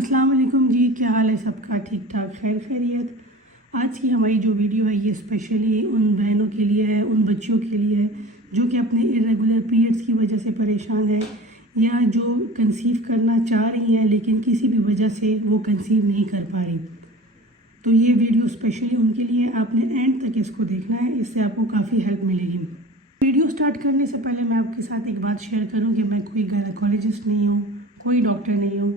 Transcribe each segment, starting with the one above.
अस्सलाम वालेकुम जी, क्या हाल है सबका? ठीक ठाक, खैर खैरियत। आज की हमारी जो वीडियो है ये स्पेशली उन बहनों के लिए है, उन बच्चियों के लिए है जो कि अपने इरेगुलर पीरियड्स की वजह से परेशान है या जो कंसीव करना चाह रही हैं लेकिन किसी भी वजह से वो कंसीव नहीं कर पा रही। तो ये वीडियो स्पेशली उनके लिए, आपने एंड तक इसको देखना है, इससे आपको काफ़ी हेल्प मिलेगी। वीडियो स्टार्ट करने से पहले मैं आपके साथ एक बात शेयर करूं कि मैं कोई गायनेकोलॉजिस्ट नहीं हूं, कोई डॉक्टर नहीं हूं।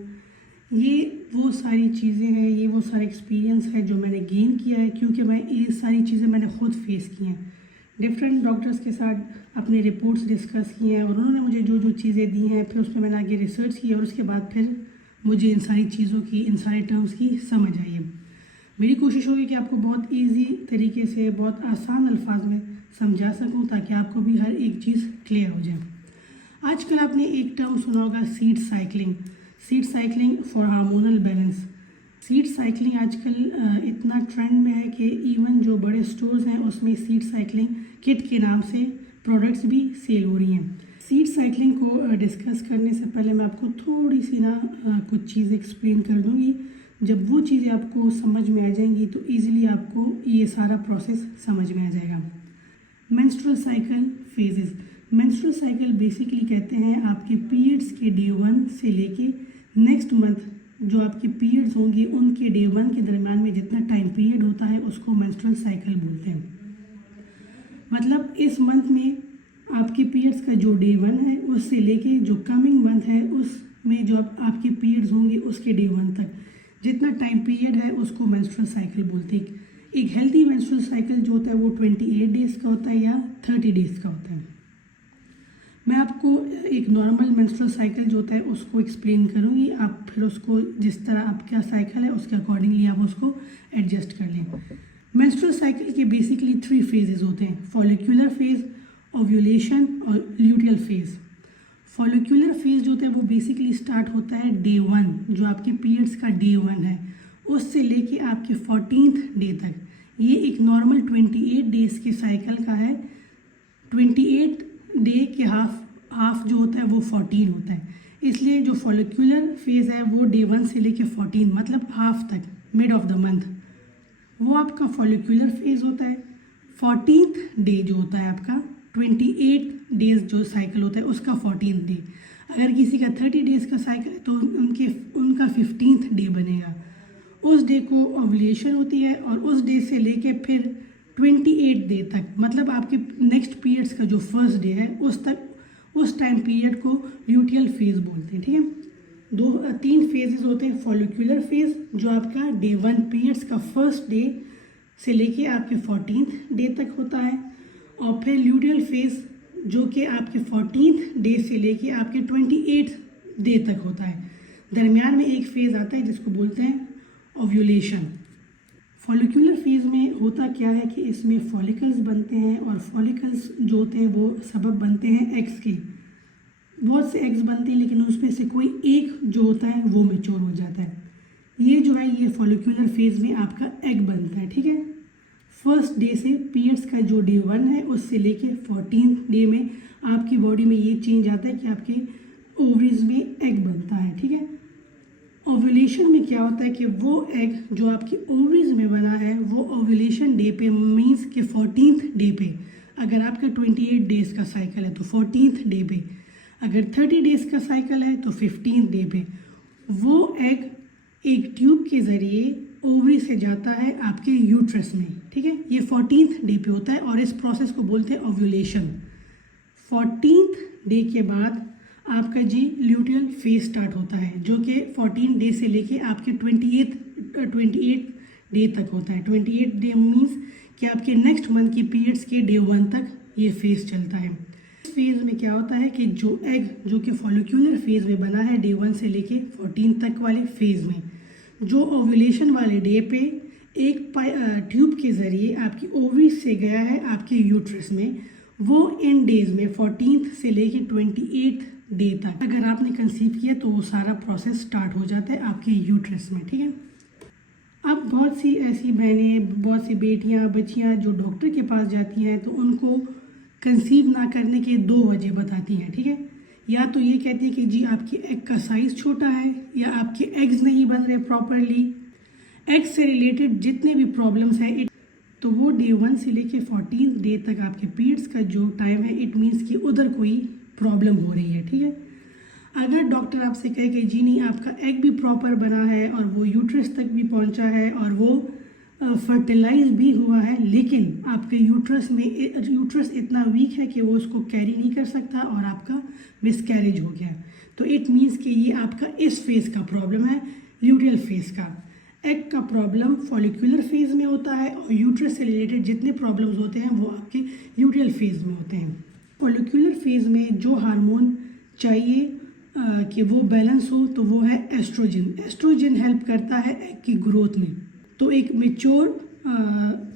ये वो सारी चीज़ें हैं, ये वो सारा एक्सपीरियंस है जो मैंने गेन किया है, क्योंकि मैं ये सारी चीज़ें मैंने खुद फेस की हैं। डिफरेंट डॉक्टर्स के साथ अपने रिपोर्ट्स डिस्कस की हैं और उन्होंने मुझे जो जो चीज़ें दी हैं फिर उस पर मैंने आगे रिसर्च की और उसके बाद फिर मुझे इन सारी चीज़ों की, इन सारे टर्म्स की समझ आई है। मेरी कोशिश होगी कि आपको बहुत ईजी तरीके से, बहुत आसान अल्फाज में समझा सकूं ताकि आपको भी हर एक चीज़ क्लियर हो जाए। आजकल आपने एक टर्म सुना होगा, seed cycling. Seed cycling for hormonal balance. Seed cycling आजकल इतना ट्रेंड में है कि इवन जो बड़े स्टोर्स हैं उसमें सीड साइकिलिंग किट के नाम से प्रोडक्ट्स भी सेल हो रही हैं। सीड साइकिलिंग को डिस्कस करने से पहले मैं आपको थोड़ी सी कुछ चीज़ें एक्सप्लेन कर दूँगी। जब वो चीज़ें आपको समझ में आ जाएंगी तो ईज़िली आपको ये सारा प्रोसेस समझ में आ जाएगा। Menstrual cycle phases. Menstrual cycle basically कहते हैं आपके पीरियड्स के डे 1 से लेके नेक्स्ट मंथ जो आपके पीरियड्स होंगे उनके डे 1 के दरमियान में जितना टाइम पीरियड होता है उसको मेंस्ट्रुअल साइकिल बोलते हैं। मतलब इस मंथ में आपके पीरियड्स का जो डे 1 है उससे लेके जो कमिंग मंथ है उसमें जो आपके पीरियड्स होंगे उसके डे 1 तक जितना टाइम पीरियड है उसको मेंस्ट्रुअल साइकिल बोलते हैं। एक हेल्दी मेंस्ट्रुअल साइकिल जो होता है वो 28 डेज़ का होता है या 30 डेज़ का होता है। मैं आपको एक नॉर्मल मेंस्ट्रुअल साइकिल जो होता है उसको एक्सप्लेन करूँगी, आप फिर उसको जिस तरह आपका साइकिल है उसके अकॉर्डिंगली आप उसको एडजस्ट कर लें। मेंस्ट्रुअल साइकिल के बेसिकली 3 फेजेस होते हैं, फॉलिक्यूलर फेज, ओव्यूलेशन और ल्यूटियल फेज। फॉलिक्यूलर फेज जो होता है वो बेसिकली स्टार्ट होता है डे 1, जो आपके पीरियड्स का डे 1 है, उससे लेके आपके 14th डे तक। ये एक नॉर्मल 28 डेज़ के साइकिल का है। 28 डे के हाफ जो होता है वो 14 होता है, इसलिए जो फॉलिक्यूलर फेज़ है वो डे 1 से लेके 14 मतलब हाफ तक, मिड ऑफ द मंथ, वो आपका फॉलिक्यूलर फेज़ होता है। 14th डे जो होता है आपका 28 डेज़ जो साइकिल होता है उसका 14th डे। अगर किसी का 30 डेज़ का साइकिल है तो उनका 15th डे बनेगा। उस डे को ओव्यूलेशन होती है और उस डे से लेके फिर 28 डे तक, मतलब आपके नेक्स्ट पीरियड्स का जो फर्स्ट डे है उस टाइम पीरियड को ल्यूटियल फेज बोलते हैं। ठीक है, 3 फेजेस होते हैं। फॉलिक्यूलर फेज जो आपका डे 1 पीरियड्स का फर्स्ट डे से लेके आपके 14th डे तक होता है, और फिर ल्यूटियल फेज जो कि आपके 14th डे से लेके आपके 28th डे तक होता है। दरमियान में एक फेज़ आता है जिसको बोलते हैं ओव्यूलेशन। फॉलिक्यूलर फेज़ में होता क्या है कि इसमें फॉलिकल्स बनते हैं और फॉलिकल्स जो होते हैं वो सबब बनते हैं एग्स के। बहुत से एग्स बनते हैं लेकिन उसमें से कोई एक जो होता है वो मैच्योर हो जाता है। ये जो है ये फॉलिक्यूलर फेज़ में आपका एग बनता है। ठीक है, फर्स्ट डे से पीरियड्स का जो डे 1 है उससे लेके 14th डे में आपकी बॉडी में ये चेंज आता है कि आपके ओवरीज में एग बनता है। ठीक है, ओव्यूलेशन में क्या होता है कि वो एग जो आपकी ओवरीज में बना है वो ओव्यूलेशन डे पे, मीन्स के 14th डे पे, अगर आपका 28 डेज़ का साइकिल है तो 14th डे पे, अगर 30 डेज़ का साइकिल है तो 15th डे पे वो एग एक ट्यूब के ज़रिए ओवरी से जाता है आपके यूट्रस में। ठीक है, ये 14th डे पे होता है और इस प्रोसेस को बोलते हैं ओव्यूलेशन। 14th डे के बाद आपका जी ल्यूटियल फेज स्टार्ट होता है जो कि 14 डे से लेके आपके 28 डे तक होता है। 28 डे मीन्स कि आपके नेक्स्ट मंथ की पीरियड्स के डे 1 तक ये फेज चलता है। इस फेज़ में क्या होता है कि जो एग जो कि फॉलिक्यूलर फेज़ में बना है डे 1 से लेके 14 तक वाले फेज़ में, जो ओव्यूलेशन वाले डे पे एक ट्यूब के ज़रिए आपकी ओवरीज से गया है आपके यूट्रस में, वो इन डेज़ में 14th से लेके 28 डे तक अगर आपने कंसीव किया तो वो सारा प्रोसेस स्टार्ट हो जाता है आपके यूट्रस में। ठीक है, अब बहुत सी ऐसी बहनें, बहुत सी बेटियां, बच्चियां जो डॉक्टर के पास जाती हैं तो उनको कंसीव ना करने के 2 वजह बताती हैं। ठीक है, या तो ये कहती है कि जी आपकी एग का साइज़ छोटा है या आपके एग्स नहीं बन रहे प्रॉपरली। एग से रिलेटेड जितने भी प्रॉब्लम्स हैं तो वो डे 1 से लेके 14 डे तक आपके पीरियड्स का जो टाइम है इट मीन्स कि उधर कोई प्रॉब्लम हो रही है, ठीक है। अगर डॉक्टर आपसे कहे कि जी नहीं आपका एग भी प्रॉपर बना है और वो यूट्रस तक भी पहुंचा है और वो फर्टिलाइज भी हुआ है, लेकिन आपके यूट्रस इतना वीक है कि वो उसको कैरी नहीं कर सकता और आपका मिसकैरेज हो गया, तो इट मीन्स कि ये आपका इस फेज़ का प्रॉब्लम है, ल्यूटियल फेज़ का। एग का प्रॉब्लम फॉलिकुलर फेज़ में होता है और यूट्रस से रिलेटेड जितने प्रॉब्लम्स होते हैं वो आपके ल्यूटियल फेज़ में होते हैं। फॉलिकुलर फेज़ में जो हार्मोन चाहिए कि वो बैलेंस हो तो वो है एस्ट्रोजन। एस्ट्रोजन हेल्प करता है एग की ग्रोथ में। तो एक मेच्योर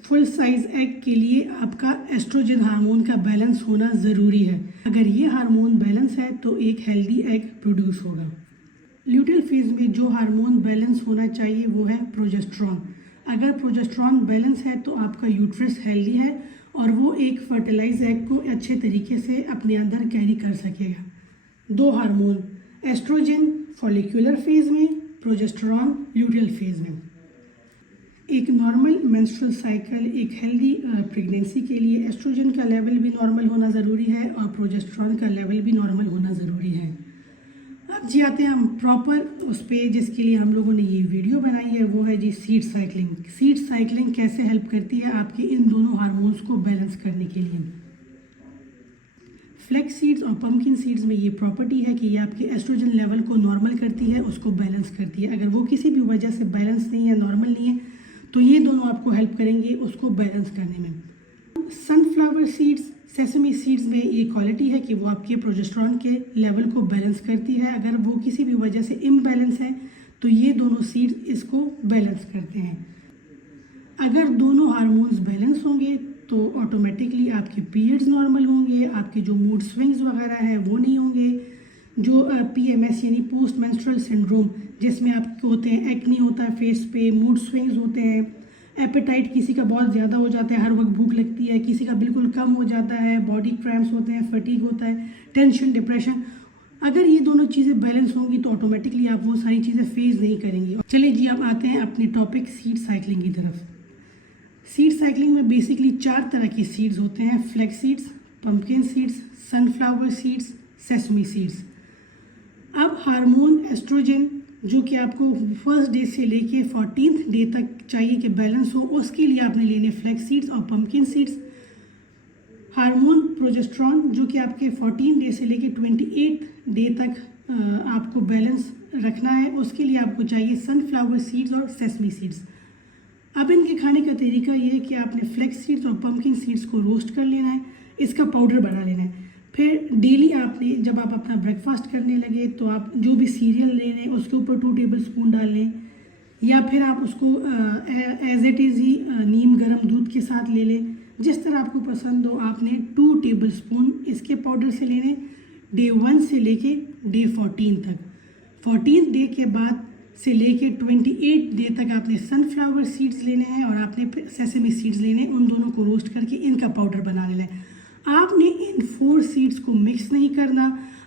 फुल साइज एग के लिए आपका एस्ट्रोजन हार्मोन का बैलेंस होना ज़रूरी है। अगर ये हार्मोन बैलेंस है तो एक हेल्दी एग प्रोड्यूस होगा। ल्यूटियल फेज़ में जो हार्मोन बैलेंस होना चाहिए वो है प्रोजेस्टेरॉन। अगर प्रोजेस्टेरॉन बैलेंस है तो आपका यूट्रस हेल्दी है और वो एक फर्टिलाइज एग को अच्छे तरीके से अपने अंदर कैरी कर सकेगा। दो हार्मोन एस्ट्रोजन फॉलिकुलर फेज़ में, प्रोजेस्टेरॉन ल्यूटियल फेज़ में। एक नॉर्मल मेंस्ट्रुअल साइकिल, एक हेल्दी प्रेगनेंसी के लिए एस्ट्रोजन का लेवल भी नॉर्मल होना ज़रूरी है और प्रोजेस्टेरॉन का लेवल भी नॉर्मल होना ज़रूरी है। अब जी आते हैं हम प्रॉपर उस पे जिसके लिए हम लोगों ने ये वीडियो बनाई है, वो है जी सीड साइकिलिंग। सीड साइकिलिंग कैसे हेल्प करती है आपके इन दोनों हार्मोन्स को बैलेंस करने के लिए। फ्लैक्स सीड्स और पंपकिन सीड्स में ये प्रॉपर्टी है कि ये आपके एस्ट्रोजन लेवल को नॉर्मल करती है, उसको बैलेंस करती है। अगर वो किसी भी वजह से बैलेंस नहीं है, नॉर्मल नहीं है, तो ये दोनों आपको हेल्प करेंगे उसको बैलेंस करने में। सनफ्लावर सीड्स, सेसमी सीड्स में ये क्वालिटी है कि वो आपके प्रोजेस्टेरॉन के लेवल को बैलेंस करती है। अगर वो किसी भी वजह से इम्बैलेंस है तो ये दोनों सीड्स इसको बैलेंस करते हैं। अगर दोनों हार्मोन्स बैलेंस होंगे तो ऑटोमेटिकली आपके पीरियड्स नॉर्मल होंगे, आपके जो मूड स्विंग्स वगैरह हैं वो नहीं होंगे। जो PMS यानी पोस्ट मेंस्ट्रुअल सिंड्रोम, जिसमें आपको होते हैं एक्ने होता है फेस पे, मूड स्विंग्स होते हैं, एपेटाइट किसी का बहुत ज़्यादा हो जाता है, हर वक्त भूख लगती है, किसी का बिल्कुल कम हो जाता है, बॉडी क्रैम्प्स होते हैं, फटीग होता है, टेंशन, डिप्रेशन। अगर ये दोनों चीज़ें बैलेंस होंगी तो ऑटोमेटिकली आप वो सारी चीज़ें फेस नहीं करेंगे। चलिए जी अब आते हैं अपने टॉपिक सीड साइकिलिंग की तरफ। सीड साइकिलिंग में बेसिकली 4 तरह की सीड्स होते हैं: flax seeds, pumpkin seeds, sunflower seeds, sesame seeds. अब हार्मोन एस्ट्रोजन जो कि आपको फर्स्ट डे से लेके 14th डे तक चाहिए कि बैलेंस हो, उसके लिए आपने लेने फ्लैक्स सीड्स और पंपकिन सीड्स। हार्मोन प्रोजेस्टेरॉन जो कि आपके 14 डे से लेके 28 डे तक आपको बैलेंस रखना है, उसके लिए आपको चाहिए सनफ्लावर सीड्स और सेसमी सीड्स। अब इनके खाने का तरीका ये है कि आपने फ्लैक्स सीड्स और पंपकिन सीड्स को रोस्ट कर लेना है, इसका पाउडर बना लेना है। फिर डेली आपने जब आप अपना ब्रेकफास्ट करने लगे तो आप जो भी सीरियल ले लें उसके ऊपर 2 टेबल स्पून डाल लें, या फिर आप उसको एज इट इज़ ही नीम गर्म दूध के साथ ले लें, जिस तरह आपको पसंद हो। आपने 2 टेबल स्पून इसके पाउडर से लेने डे 1 से लेके डे 14 तक। 14 डे के बाद से लेके 28 डे तक आपने सनफ्लावर सीड्स लेने हैं और आपने सेसमी सीड्स लेने हैं। उन दोनों को रोस्ट करके इनका पाउडर बना लेना है। आपने इन 4 सीड्स को मिक्स नहीं करना।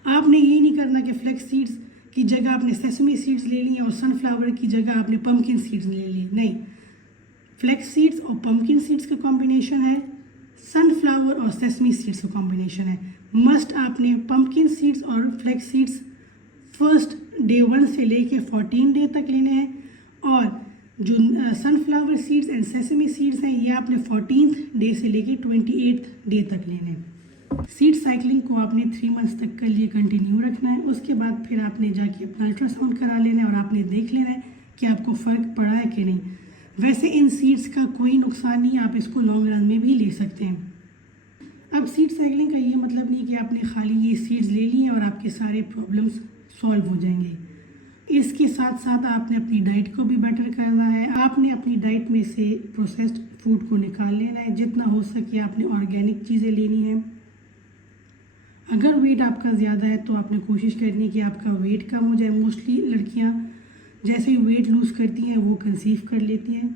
आपने ये नहीं करना कि फ्लैक्स सीड्स की जगह आपने सेसमी सीड्स ले ली और सनफ्लावर की जगह आपने पंपकिन सीड्स ले लिए। नहीं, फ्लैक्स सीड्स और पंपकिन सीड्स का कॉम्बिनेशन है, सनफ्लावर और सेसमी सीड्स का कॉम्बिनेशन है। मस्ट आपने पंपकिन सीड्स और फ्लैक्स सीड्स फर्स्ट डे 1 से लेके 14 डे तक लेने हैं, और जो sunflower seeds and sesame seeds हैं ये आपने 14th डे से लेके 28th डे तक लेने हैं। सीड साइकिलिंग को आपने 3 मंथ्स तक के लिए कंटिन्यू रखना है। उसके बाद फिर आपने जाके अपना अल्ट्रासाउंड करा लेना है और आपने देख लेना है कि आपको फ़र्क पड़ा है कि नहीं। वैसे इन सीड्स का कोई नुकसान नहीं, आप इसको लॉन्ग रन में भी ले सकते हैं। अब सीड साइकिलिंग का ये मतलब नहीं कि आपने खाली ये सीड्स ले ली हैं और आपके सारे प्रॉब्लम्स सॉल्व हो जाएंगे। इसके साथ साथ आपने अपनी डाइट को भी बेटर करना है। आपने अपनी डाइट में से प्रोसेस्ड फूड को निकाल लेना है। जितना हो सके आपने ऑर्गेनिक चीज़ें लेनी है। अगर वेट आपका ज़्यादा है तो आपने कोशिश करनी है कि आपका वेट कम हो जाए। मोस्टली लड़कियां जैसे ही वेट लूज़ करती हैं वो कंसीव कर लेती हैं।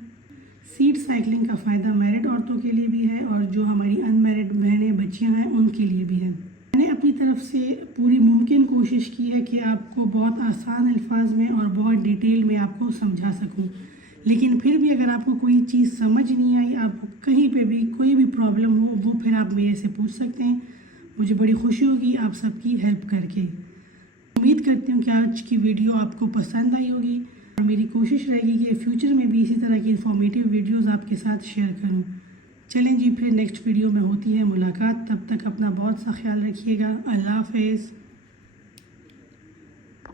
सीड साइकिलिंग का फ़ायदा मैरिड औरतों के लिए भी है और जो हमारी अनमैरिड बहनें बच्चियां हैं उनके लिए भी है। मैंने अपनी तरफ से पूरी मुमकिन कोशिश की है कि आपको बहुत आसान अल्फाज में और बहुत डिटेल में आपको समझा सकूं, लेकिन फिर भी अगर आपको कोई चीज़ समझ नहीं आई, आपको कहीं पे भी कोई भी प्रॉब्लम हो, वो फिर आप मेरे से पूछ सकते हैं। मुझे बड़ी खुशी होगी आप सबकी हेल्प करके। उम्मीद करती हूँ कि आज की वीडियो आपको पसंद आई होगी और मेरी कोशिश रहेगी कि फ्यूचर में भी इसी तरह की इन्फॉर्मेटिव वीडियोज़ आपके साथ शेयर करूँ। चलें जी, फिर नेक्स्ट वीडियो में होती है मुलाकात। तब तक अपना बहुत सा ख्याल रखिएगा। अल्लाह हाफ़िज़।